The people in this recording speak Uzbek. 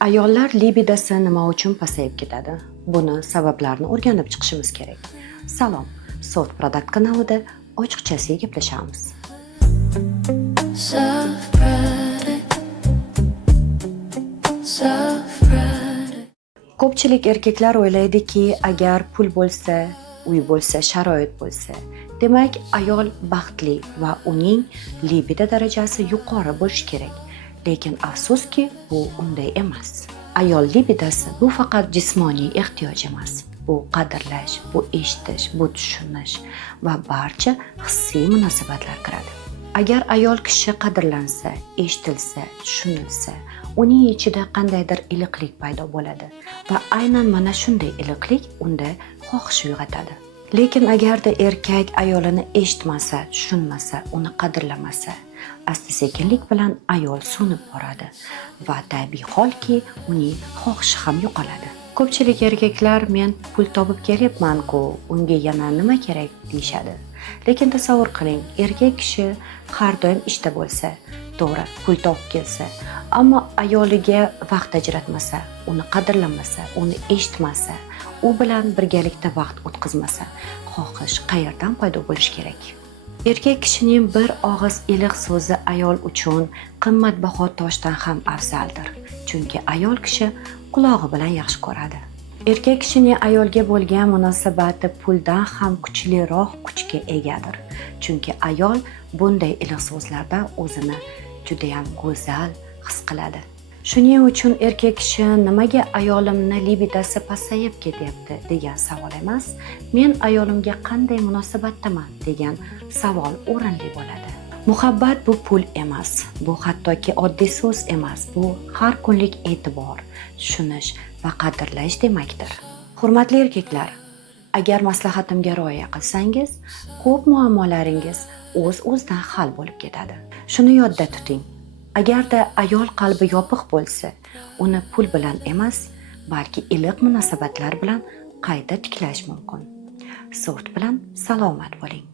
Ayollar libidosi nima uchun pasayib ketadi? Buni sabablarini o'rganib chiqishimiz kerak. Salom, Soft Product kanalida ochiqchasiga gaplashamiz. Ko'pchilik erkaklar o'ylaydiki, agar pul bo'lsa, uy bo'lsa, sharoit bo'lsa, demak ayol baxtli va uning libido darajasi yuqori bo'lishi kerak. Lekin afsuski, bu unday emas. Ayol libidosi bu faqat jismoniy ehtiyoj emas. Bu qadrlash, bu eshitish, bu tushunish va barcha hissiy munosabatlar kiradi. Agar ayol kishi qadrlansa, eshitilsa, tushunilsa, uning ichida qandaydir iliqlik paydo bo'ladi va aynan mana shunday iliqlik unda xohish uyg'otadi. Lekin agarda erkak ayolini eshitmasa, tushunmasa, uni qadrlamasa, asta-sekinlik bilan ayol so'nib boradi va tabiiy holki uning xohishi ham yo'qoladi. Ko'pchilik erkaklar men pul topib kelyapman-ku, unga yana nima kerak deyishadi. Lekin tasavvur qiling, erkak kishi har doim ishda bo'lsa, to'g'ri, pul topib kelsa, ammo ayoliga vaqt ajratmasa, uni qadrlamasa, uni eshitmasa, u bilan birgalikda vaqt o'tkazmasa, xohish qayerdan paydo bo'lishi kerak? Erkak kishining bir og'iz iliq so'zi ayol uchun qimmatbaho toshdan ham afzaldir. Chunki ayol kishi qulog'i bilan yaxshi ko'radi. Erkak kishining ayolga bo'lgan munosabati puldan ham kuchliroq kuchga egadir. Chunki ayol bunday iliq so'zlarda o'zini juda ham go'zal his qiladi. Shuning uchun erkak kishi nimaga ayolimni libidosi pasayib ketyapti degan savol emas, men ayolimga qanday munosabatdaman degan savol o'rinli bo'ladi. Muhabbat bu pul emas, bu hattoki oddiy so'z emas, bu har kunlik e'tibor, tushunish va qadrlash demakdir. Hurmatli erkaklar, agar maslahatimga rioya qilsangiz, ko'p muammolaringiz o'z-o'zidan hal bo'lib ketadi. Shuni yodda tuting. Agarda ayol qalbi yopiq bo'lsa, uni pul bilan emas, balki iliq munosabatlar bilan qayta tiklash mumkin. Soft bilan salomat bo'ling.